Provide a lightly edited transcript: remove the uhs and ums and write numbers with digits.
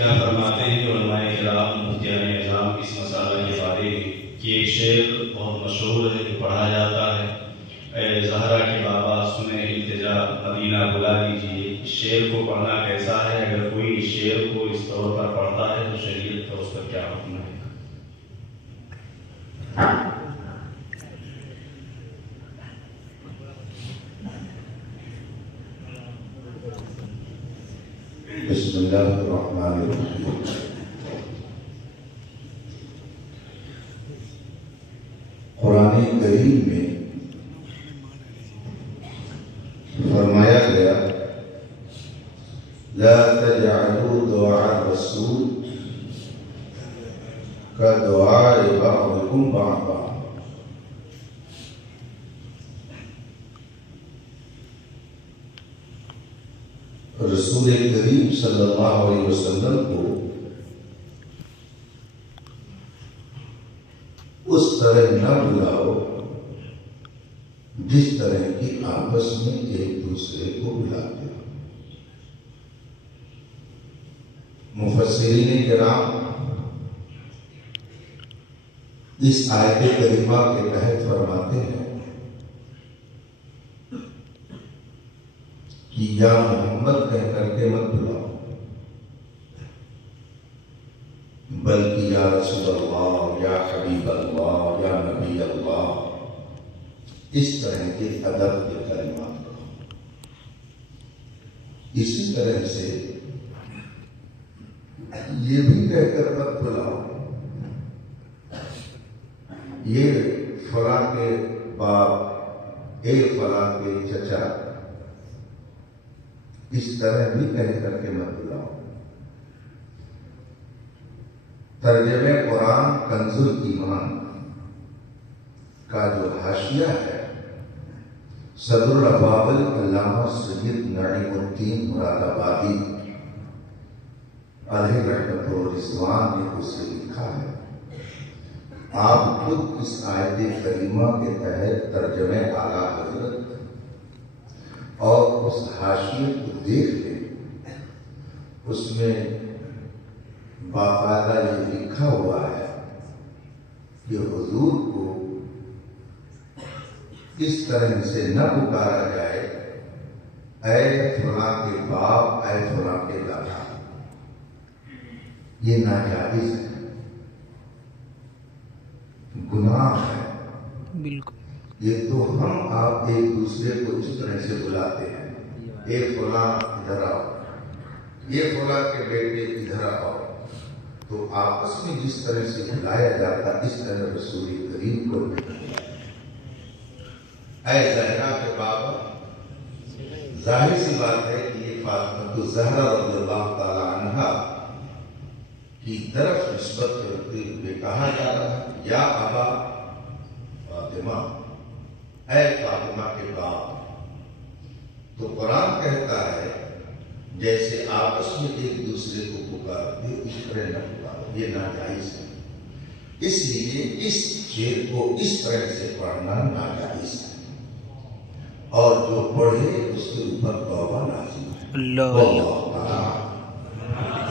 کیا فرماتے ہیں کہ علماء کرام مفتیان نظام اس مسئلہ کے بارے میں کہ ایک شعر بہت مشہور ہے جو پڑھا جاتا ہے، اے زہرا کے بابا سنیں التجا مدینہ بلا دیجیے. اس شعر کو پڑھنا کیسا ہے؟ اگر کوئی اس شعر کو اس طور پر پڑھتا ہے تو شریعت کا اس پر کیا حکم ہے؟ بسم اللہ الرحمن الرحیم. قرآن کریم میں فرمایا گیا لا تجعلوا دعاء الرسول كدعاء بعضكم بعضا. رسول کریم صلی اللہ علیہ وسلم کو اس طرح نہ بلاؤ جس طرح کی آپس میں ایک دوسرے کو بلاتے ہو. مفسرین کرام اس آیت کریمہ کے تحت فرماتے ہیں کہ یا محمد کہہ کر کے مت بلاؤ، بلکہ یا رسول اللہ، یا حبیب اللہ، یا نبی اللہ، اس طرح کے ادب کے کلمات کہو. اسی طرح سے یہ بھی کہہ کر مت بلاؤ یہ فلاں کے باپ، اے فلاں کے چچا، اس طرح بھی کہہ کر کے مت بلاؤ. ترجمہ قرآن کنز الایمان کا جو حاشیہ ہے صدر الابابل علامہ سید نعیم الدین مراد آبادی علیہ رحمت و رضوان نے اسے لکھا ہے. آپ خود اس آیت کریمہ کے تحت ترجمہ اعلیٰ حضرت اور اس حاشیے کو دیکھ لیں. اس میں باقاعدہ یہ لکھا ہوا ہے کہ حضور کو اس طرح سے نہ پکارا جائے اے فلاں کے باپ، اے فلاں کے دادا. یہ ناجائز ہے، گناہ ہے. بالکل. یہ تو ہم آپ ایک دوسرے کو اس طرح سے بلاتے ہیں، اے فلاں ادھر آؤ، یہ فلاں کے بیٹے ادھر آؤ. تو آپس میں جس طرح سے بلایا جاتا اس طرح رسول کریم کو اے زہرا کے بابا. ظاہر سی بات ہے کہ یہ فاطمہ الزہرا رضی اللہ تعالی عنہا کی طرف نسبت کرتے ہوئے کہا جا رہا ہے یا ابا فاطمہ، اے فاطمہ کے باپ. تو قرآن کہتا ہے جیسے آپس میں ایک دوسرے کو پکارتے اس طرح نہ پکارو، یہ ناجائز ہے. اس لیے اس شعر کو اس طرح سے پڑھنا ناجائز ہے، اور جو پڑھے اس کے اوپر توبہ لازم ہے. اللہ واللہ تعالی